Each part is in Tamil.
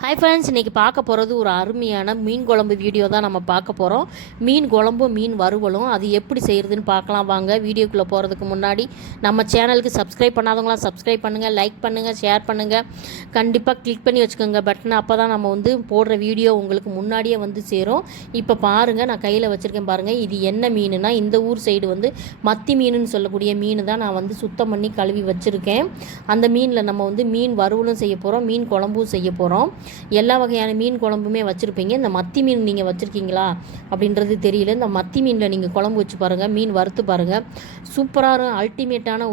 ஹாய் ஃப்ரெண்ட்ஸ், இன்றைக்கி பார்க்க போகிறது ஒரு அருமையான மீன் குழம்பு வீடியோ தான் நம்ம பார்க்க போகிறோம். மீன் குழம்பும் மீன் வறுவலும் அது எப்படி செய்கிறதுன்னு பார்க்கலாம் வாங்க. வீடியோக்குள்ளே போகிறதுக்கு முன்னாடி நம்ம சேனலுக்கு சப்ஸ்கிரைப் பண்ணாதவங்களாம் சப்ஸ்கிரைப் பண்ணுங்கள், லைக் பண்ணுங்கள், ஷேர் பண்ணுங்கள். கண்டிப்பாக கிளிக் பண்ணி வச்சுக்கோங்க பட்டன். அப்போ தான் நம்ம போடுற வீடியோ உங்களுக்கு முன்னாடியே சேரும். இப்போ பாருங்கள், நான் கையில் வச்சுருக்கேன் பாருங்கள். இது என்ன மீனுனா, இந்த ஊர் சைடு மத்தி மீனுன்னு சொல்லக்கூடிய மீன் தான் நான் சுத்தம் பண்ணி கழுவி வச்சுருக்கேன். அந்த மீனில் நம்ம மீன் வறுவலும் செய்ய போகிறோம், மீன் குழம்பும் செய்ய போகிறோம். எல்லா வகையான மீன் குழம்புமே வச்சுருப்பீங்க. இந்த மத்தி மீன் நீங்கள் வச்சுருக்கீங்களா அப்படின்றது தெரியல. இந்த மத்தி மீனில் நீங்கள் குழம்பு வச்சு பாருங்கள், மீன் வறுத்து பாருங்கள். சூப்பராக அல்டிமேட்டான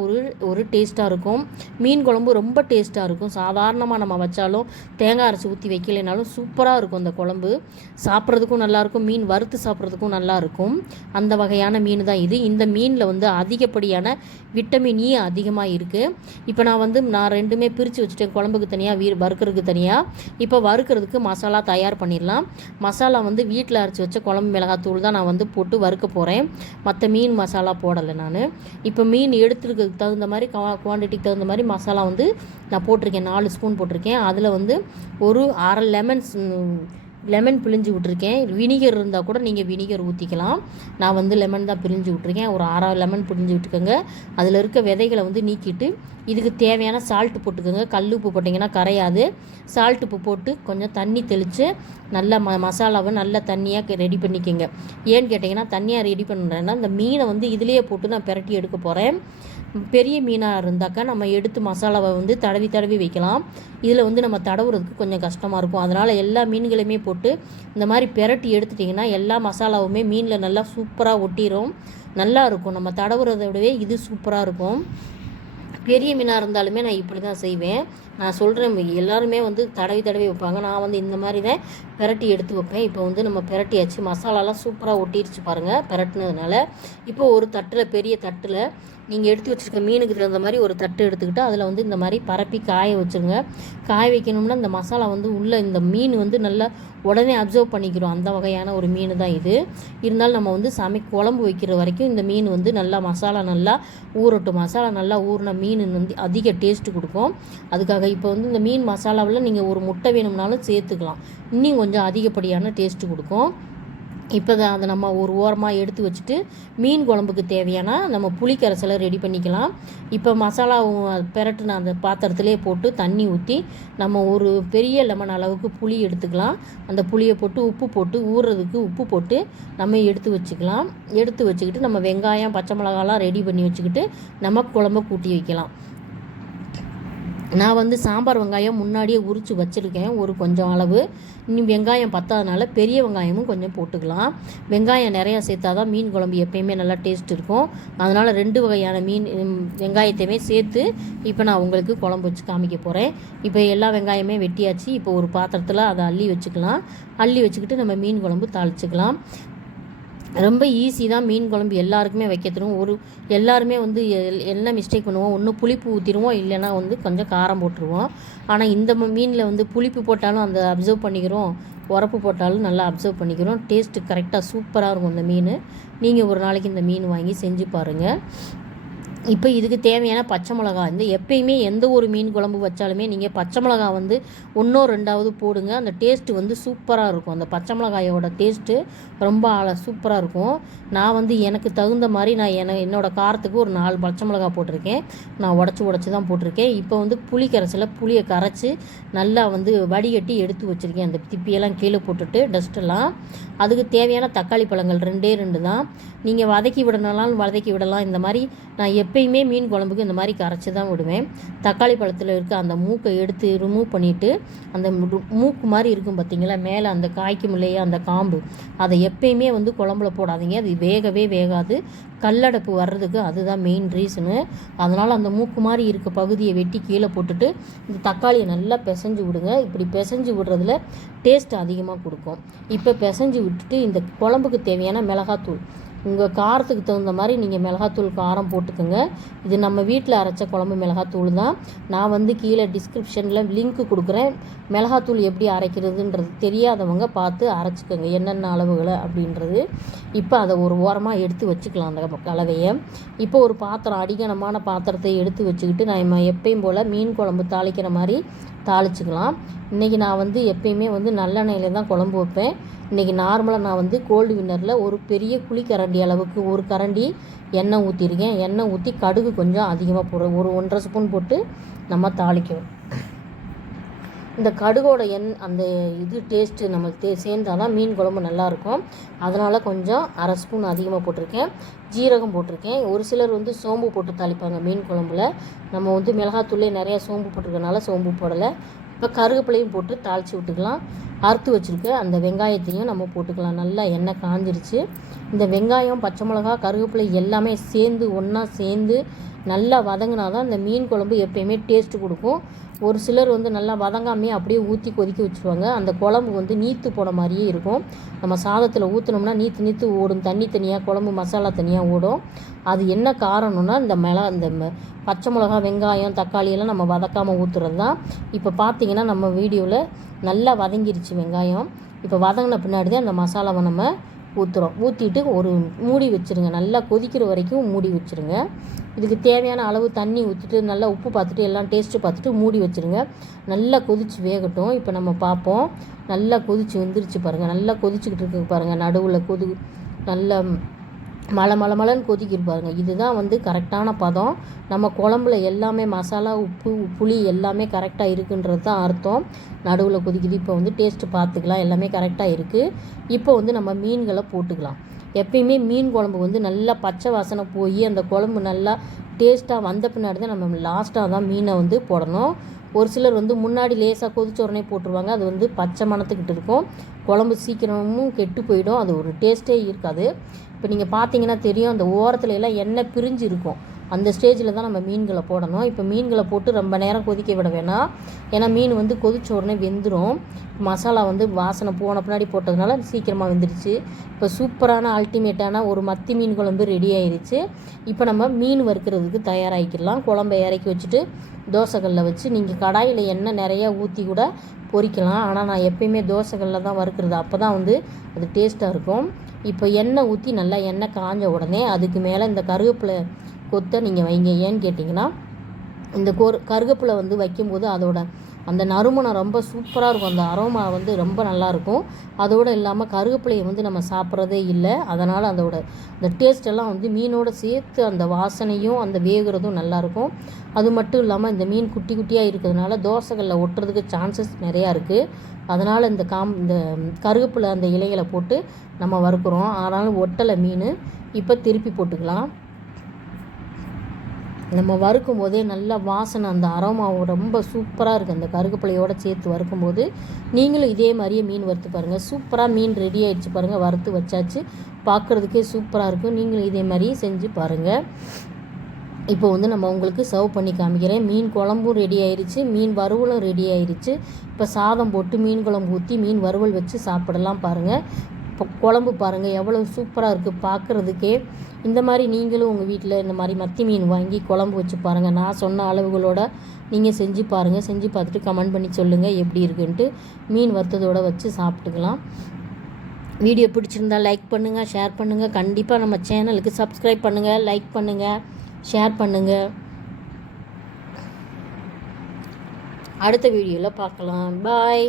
ஒரு டேஸ்ட்டாக இருக்கும். மீன் குழம்பு ரொம்ப டேஸ்ட்டாக இருக்கும். சாதாரணமாக நம்ம வச்சாலும் தேங்காய் அரைச்சி ஊற்றி வைக்கலைனாலும் சூப்பராக இருக்கும். அந்த குழம்பு சாப்பிட்றதுக்கும் நல்லாயிருக்கும், மீன் வறுத்து சாப்பிட்றதுக்கும் நல்லாயிருக்கும். அந்த வகையான மீன் தான் இது. இந்த மீனில் அதிகப்படியான விட்டமின் இ அதிகமாக இருக்குது. இப்போ நான் ரெண்டுமே பிரித்து வச்சுட்டேன். குழம்புக்கு தனியாக, வறுக்கிறதுக்கு தனியாக. இப்போ வறுக்கிறதுக்கு மசாலா தயார் பண்ணிடலாம். மசாலா வீட்டில் அரைச்சி வச்ச குழம்பு மிளகாத்தூள் தான் நான் போட்டு வறுக்க போகிறேன். மற்ற மீன் மசாலா போடலை நான். இப்போ மீன் எடுத்துக்கிறதுக்கு தகுந்த மாதிரி, குவான்டிட்டிக்கு தகுந்த மாதிரி மசாலா நான் போட்டிருக்கேன். 4 ஸ்பூன் போட்டிருக்கேன். அதில் ஒரு அரை லெமன் பிழிஞ்சு விட்ருக்கேன். வினிகர் இருந்தால் கூட நீங்கள் வினிகர் ஊற்றிக்கலாம். நான் லெமன் தான் பிழிஞ்சு விட்ருக்கேன். ஒரு அரை லெமன் பிழிஞ்சு விட்டுக்கோங்க. அதில் இருக்க விதைகளை நீக்கிட்டு இதுக்கு தேவையான சால்ட்டு போட்டுக்கோங்க. கல் உப்பு போட்டிங்கன்னா கரையாது. சால்ட் உப்பு போட்டு கொஞ்சம் தண்ணி தெளித்து நல்லா மசாலாவை நல்லா தண்ணியாக ரெடி பண்ணிக்கோங்க. ஏன்னு கேட்டிங்கன்னா, தண்ணியாக ரெடி பண்ணுறேன்னா இந்த மீனை இதிலேயே போட்டு நான் பிரட்டி எடுக்க போகிறேன். பெரிய மீனாக இருந்தாக்கா நம்ம எடுத்து மசாலாவை தடவி வைக்கலாம். இதில் நம்ம தடவுறதுக்கு கொஞ்சம் கஷ்டமாக இருக்கும். அதனால் எல்லா மீன்களையுமே போட்டு இந்த மாதிரி பிரட்டி எடுத்துட்டிங்கன்னா எல்லா மசாலாவுமே மீனில் நல்லா சூப்பராக ஒட்டிடும். நல்லா இருக்கும். நம்ம தடவுறதை விடவே இது சூப்பராக இருக்கும். பெரிய மீனாக இருந்தாலுமே நான் இப்படி தான் செய்வேன். நான் சொல்கிறேன், எல்லாருமே தடவி வைப்பாங்க. நான் இந்த மாதிரி தான் பிரட்டி எடுத்து வைப்பேன். இப்போ நம்ம பிரட்டியாச்சு, மசாலாலாம் சூப்பராக ஒட்டிடுச்சு பாருங்கள் பிரட்டினதுனால. இப்போ ஒரு தட்டில், பெரிய தட்டில் நீங்கள் எடுத்து வச்சுருக்க மீனுக்கு தகுந்த மாதிரி ஒரு தட்டு எடுத்துக்கிட்டு அதில் இந்த மாதிரி பரப்பி காய வச்சுருங்க. காய வைக்கணும்னா இந்த மசாலா உள்ள இந்த மீன் நல்லா உடனே அப்சர்வ் பண்ணிக்கிறோம். அந்த வகையான ஒரு மீன் தான் இது. இருந்தாலும் நம்ம குழம்பு வைக்கிற வரைக்கும் இந்த மீன் நல்லா மசாலா நல்லா ஊறட்டும். மசாலா நல்லா ஊறின மீன் அதிக டேஸ்ட்டு கொடுக்கும். அதுக்காக இப்போ இந்த மீன் மசாலாவில் நீங்கள் ஒரு முட்டை வேணும்னாலும் சேர்த்துக்கலாம். இன்னும் கொஞ்சம் அதிகப்படியான டேஸ்ட்டு கொடுக்கும். இப்போ தான் அதை நம்ம ஒரு ஓரமாக எடுத்து வச்சுட்டு மீன் குழம்புக்கு தேவையான நம்ம புளி கரைசலை ரெடி பண்ணிக்கலாம். இப்போ மசாலா பிரட்டுன அந்த பாத்திரத்திலே போட்டு தண்ணி ஊற்றி நம்ம ஒரு பெரிய லெமன் அளவுக்கு புளி எடுத்துக்கலாம். அந்த புளியை போட்டு உப்பு போட்டு ஊறுறதுக்கு உப்பு போட்டு நம்ம எடுத்து வச்சுக்கலாம். எடுத்து வச்சுக்கிட்டு நம்ம வெங்காயம், பச்சை மிளகாலாம் ரெடி பண்ணி வச்சுக்கிட்டு நம்ம குழம்பை கூட்டி வைக்கலாம். நான் சாம்பார் வெங்காயம் முன்னாடியே உரித்து வச்சுருக்கேன் ஒரு கொஞ்சம் அளவு. இன்னும் வெங்காயம் பத்தாதனால பெரிய வெங்காயமும் கொஞ்சம் போட்டுக்கலாம். வெங்காயம் நிறையா சேர்த்தா தான் மீன் குழம்பு எப்பயுமே நல்லா டேஸ்ட் இருக்கும். அதனால் 2 வகையான வெங்காயத்தையுமே சேர்த்து இப்போ நான் உங்களுக்கு குழம்பு வச்சு காமிக்க போகிறேன். இப்போ எல்லா வெங்காயமே வெட்டியாச்சு. இப்போ ஒரு பாத்திரத்தில் அதை அள்ளி வச்சுக்கலாம். அள்ளி வச்சுக்கிட்டு நம்ம மீன் குழம்பு தாளிச்சுக்கலாம். ரொம்ப ஈஸி தான் மீன் குழம்பு, எல்லாருக்குமே வைக்க தெரியும். எல்லாருமே என்ன மிஸ்டேக் பண்ணுவோம், ஒன்று புளிப்பு ஊற்றிடுவோம், இல்லைன்னா கொஞ்சம் காரம் போட்டுருவோம். ஆனால் இந்த மீனில் புளிப்பு போட்டாலும் அந்த அப்சர்வ் பண்ணிக்கிறோம், உரப்பு போட்டாலும் நல்லா அப்சர்வ் பண்ணிக்கிறோம். டேஸ்ட்டு கரெக்டாக சூப்பராக இருக்கும் இந்த மீன். நீங்கள் ஒரு நாளைக்கு இந்த மீன் வாங்கி செஞ்சு பாருங்கள். இப்போ இதுக்கு தேவையான பச்சை மிளகா, எப்பயுமே எந்த ஒரு மீன் குழம்பு வச்சாலுமே நீங்கள் பச்சை மிளகா 1 2 போடுங்க. அந்த டேஸ்ட்டு சூப்பராக இருக்கும். அந்த பச்சை மிளகாயோட டேஸ்ட்டு ரொம்ப சூப்பராக இருக்கும். நான் எனக்கு தகுந்த மாதிரி நான் என்னோடய காரத்துக்கு ஒரு 4 பச்சை மிளகா போட்டிருக்கேன். நான் உடச்சி தான் போட்டிருக்கேன். இப்போ புளி கரைசலை புளியை கரைச்சி நல்லா வடிகட்டி எடுத்து வச்சுருக்கேன். அந்த திப்பியெல்லாம் கீழே போட்டுட்டு டஸ்ட்டெல்லாம். அதுக்கு தேவையான தக்காளி பழங்கள் 2 தான். நீங்கள் வதக்கி விடலாம். இந்த மாதிரி நான் எப்பயுமே மீன் குழம்புக்கு இந்த மாதிரி கரைச்சி தான் விடுவேன். தக்காளி பழத்தில் இருக்க அந்த மூக்கை எடுத்து ரிமூவ் பண்ணிவிட்டு அந்த மூக்கு மாதிரி இருக்கும் பார்த்திங்களா, மேலே அந்த காய்க்கும் இல்லையா அந்த காம்பு, அதை எப்பயுமே குழம்புல போடாதீங்க. அது வேகவே வேகாது. கல்லடைப்பு வர்றதுக்கு அதுதான் மெயின் ரீசனு. அதனால் அந்த மூக்கு மாதிரி இருக்க பகுதியை வெட்டி கீழே போட்டுட்டு இந்த தக்காளியை நல்லா பிசைஞ்சு விடுங்க. இப்படி பிசைஞ்சு விடுறதுல டேஸ்ட் அதிகமாக கொடுக்கும். இப்போ பிசைஞ்சு விட்டுட்டு இந்த குழம்புக்கு தேவையான மிளகாத்தூள், உங்கள் காரத்துக்கு தகுந்த மாதிரி நீங்கள் மிளகாத்தூள் காரம் போட்டுக்கோங்க. இது நம்ம வீட்டில் அரைச்ச குழம்பு மிளகாத்தூள் தான். நான் கீழே டிஸ்கிரிப்ஷனில் லிங்க் கொடுக்குறேன். மிளகாத்தூள் எப்படி அரைக்கிறதுன்றது தெரியாதவங்க பார்த்து அரைச்சிக்கோங்க, என்னென்ன அளவுகளை அப்படின்றது. இப்போ அதை ஒரு ஓரமாக எடுத்து வச்சுக்கலாம் அந்த கலவையை. இப்போ ஒரு பாத்திரம், அடிகனமான பாத்திரத்தை எடுத்து வச்சுக்கிட்டு நான் எப்பயும் போல் மீன் குழம்பு தாளிக்கிற மாதிரி தாளிச்சிக்கலாம். இன்றைக்கி நான் வந்து எப்பயுமே வந்து நல்லெண்ணெயில் தான் குழம்பு வைப்பேன். இன்றைக்கி நார்மலாக நான் வந்து கோல்டு வின்னரில் ஒரு பெரிய குழிக்கரண்டி அளவுக்கு ஒரு கரண்டி எண்ணெய் ஊற்றிருக்கேன். எண்ணெய் ஊற்றி கடுகு கொஞ்சம் அதிகமாக போடுறேன். ஒரு 1.5 ஸ்பூன் போட்டு நம்ம தாளிக்கணும். இந்த கடுகோட அந்த இது டேஸ்ட்டு நம்மளுக்கு சேர்ந்தால் தான் மீன் குழம்பு நல்லாயிருக்கும். அதனால் கொஞ்சம் 1/2 ஸ்பூன் அதிகமாக போட்டிருக்கேன். ஜீரகம் போட்டிருக்கேன். ஒரு சிலர் வந்து சோம்பு போட்டு தாளிப்பாங்க மீன் குழம்புல. நம்ம வந்து மிளகாத்தூளே நிறையா சோம்பு போட்டிருக்கனால சோம்பு போடலை. இப்போ கருவேப்பிலையும் போட்டு தாளித்து விட்டுக்கலாம். அறுத்து வச்சுருக்க அந்த வெங்காயத்தையும் நம்ம போட்டுக்கலாம். நல்லா எண்ணெய் காஞ்சிருச்சு. இந்த வெங்காயம், பச்சை மிளகா, கருவேப்பிலை எல்லாமே ஒன்றா சேர்ந்து நல்லா வதங்கினா தான் இந்த மீன் குழம்பு எப்பயுமே டேஸ்ட்டு கொடுக்கும். ஒரு சிலர் வந்து நல்லா வதங்காமே அப்படியே ஊற்றி கொதிக்க வச்சுருவாங்க. அந்த குழம்பு வந்து நீத்து போன மாதிரியே இருக்கும். நம்ம சாதத்தில் ஊற்றினோம்னா நீத்து ஓடும். தண்ணி தனியாக, குழம்பு மசாலா தனியாக ஓடும். அது என்ன காரணம்னா இந்த பச்சை மிளகா, வெங்காயம், தக்காளியெல்லாம் நம்ம வதக்காமல் ஊற்றுறது தான். இப்போ பார்த்திங்கன்னா நம்ம வீடியோவில் நல்லா வதங்கிருச்சு வெங்காயம். இப்போ வதங்கின பின்னாடி தான் அந்த மசாலாவை நம்ம ஊற்றுறோம். ஊற்றிட்டு ஒரு மூடி வச்சுருங்க. நல்லா கொதிக்கிற வரைக்கும் மூடி வச்சுருங்க. இதுக்கு தேவையான அளவு தண்ணி ஊற்றிட்டு நல்லா உப்பு பார்த்துட்டு எல்லாம் டேஸ்ட்டு பார்த்துட்டு மூடி வச்சுருங்க. நல்லா கொதித்து வேகட்டும். இப்போ நம்ம பார்ப்போம். நல்லா கொதித்து வெந்துருச்சு பாருங்கள். நல்லா கொதிச்சுக்கிட்டு இருக்கு பாருங்கள். நடுவில் நல்லா மலன்னு கொதிக்கிட்டு பாருங்கள். இதுதான் வந்து கரெக்டான பதம். நம்ம குழம்புல எல்லாமே மசாலா, உப்பு, புளி எல்லாமே கரெக்டாக இருக்குன்றது தான் அர்த்தம். நடுவில் கொதிக்குது. இப்போ வந்து டேஸ்ட்டு பார்த்துக்கலாம். எல்லாமே கரெக்டாக இருக்குது. இப்போ வந்து நம்ம மீன்களை போட்டுக்கலாம். எப்பயுமே மீன் குழம்பு வந்து நல்லா பச்சை வாசனை போய் அந்த குழம்பு நல்லா டேஸ்ட்டாக வந்த பின்னாடி தான் நம்ம லாஸ்ட்டாக தான் மீனை வந்து போடணும். ஒரு சிலர் வந்து முன்னாடி லேசாக கொதிச்ச உடனே போட்டுருவாங்க. அது வந்து பச்சை மணத்துக்கிட்டு இருக்கும். குழம்பு சீக்கிரமும் கெட்டு போயிடும். அது ஒரு டேஸ்ட்டே இருக்காது. இப்போ நீங்கள் பார்த்தீங்கன்னா தெரியும், அந்த ஓரத்துல எல்லாம் எண்ணெய் பிரிஞ்சு இருக்கும். அந்த ஸ்டேஜில் தான் நம்ம மீன்களை போடணும். இப்போ மீன்களை போட்டு ரொம்ப நேரம் கொதிக்க விட வேணாம். ஏன்னா மீன் வந்து கொதிச்ச உடனே வெந்துடும். மசாலா வந்து வாசனை போன பின்னாடி போட்டதுனால சீக்கிரமாக வெந்துருச்சு. இப்போ சூப்பரான அல்டிமேட்டான ஒரு மத்தி மீன் குழம்பு ரெடி ஆயிடுச்சு. இப்போ நம்ம மீன் வறுக்கிறதுக்கு தயாராகிக்கலாம். குழம்பை இறக்கி வச்சுட்டு தோசைக்கல்லில் வச்சு நீங்கள் கடாயில் எண்ணெய் நிறையா ஊற்றி கூட பொரிக்கலாம். ஆனால் நான் எப்பயுமே தோசைக்கல்லில் தான் வறுக்கிறது. அப்போ தான் வந்து அது டேஸ்ட்டாக இருக்கும். இப்போ எண்ணெய் ஊற்றி நல்லா எண்ணெய் காஞ்ச உடனே அதுக்கு மேலே இந்த கருவேப்பிலை கொத்தை நீங்கள் வைங்க. ஏன்னு கேட்டிங்கன்னா இந்த கருவேப்பிலை வந்து வைக்கும்போது அதோட அந்த நறுமணம் ரொம்ப சூப்பராக இருக்கும். அந்த அரோமா வந்து ரொம்ப நல்லாயிருக்கும். அதோடு இல்லாமல் கருவேப்பிலையை வந்து நம்ம சாப்பிட்றதே இல்லை. அதனால் அந்த டேஸ்ட்டெல்லாம் வந்து மீனோடு சேர்த்து அந்த வாசனையும் அந்த வேகிறதும் நல்லாயிருக்கும். அது மட்டும் இல்லாமல் இந்த மீன் குட்டி குட்டியாக இருக்கிறதுனால தோசைகளில் ஒட்டுறதுக்கு சான்சஸ் நிறையா இருக்குது. அதனால் இந்த கருவேப்பிலை அந்த இலைகளை போட்டு நம்ம வறுக்கிறோம். ஆனாலும் ஒட்டலை மீன். இப்போ திருப்பி போட்டுக்கலாம். நம்ம வறுக்கும் போதே நல்லா வாசனை, அந்த அரோமாவும் ரொம்ப சூப்பராக இருக்குது. அந்த கருவேப்பிலையோடு சேர்த்து வறுக்கும்போது நீங்களும் இதே மாதிரியே மீன் வறுத்து பாருங்கள். சூப்பராக மீன் ரெடி ஆகிடுச்சு பாருங்கள். வறுத்து வச்சாச்சு. பார்க்குறதுக்கே சூப்பராக இருக்கும். நீங்களும் இதே மாதிரியே செஞ்சு பாருங்கள். இப்போ வந்து நம்ம உங்களுக்கு சர்வ் பண்ணி காமிக்கிறேன். மீன் குழம்பும் ரெடி ஆயிடுச்சு. மீன் வறுவலும் ரெடி ஆயிடுச்சு. இப்போ சாதம் போட்டு மீன் குழம்பு ஊற்றி மீன் வறுவல் வச்சு சாப்பிடலாம் பாருங்கள். இப்போ குழம்பு பாருங்கள் எவ்வளோ சூப்பராக இருக்குது பார்க்குறதுக்கே. இந்த மாதிரி நீங்களும் உங்கள் வீட்டில் இந்த மாதிரி மத்தி மீன் வாங்கி குழம்பு வச்சு பாருங்கள். நான் சொன்ன அளவுகளோட நீங்கள் செஞ்சு பாருங்கள். செஞ்சு பார்த்துட்டு கமெண்ட் பண்ணி சொல்லுங்கள் எப்படி இருக்குன்ட்டு. மீன் வறுத்ததோடு வச்சு சாப்பிட்டுக்கலாம். வீடியோ பிடிச்சிருந்தா லைக் பண்ணுங்கள், ஷேர் பண்ணுங்கள். கண்டிப்பாக நம்ம சேனலுக்கு சப்ஸ்கிரைப் பண்ணுங்கள், லைக் பண்ணுங்கள், ஷேர் பண்ணுங்கள். அடுத்த வீடியோவில் பார்க்கலாம். பாய்.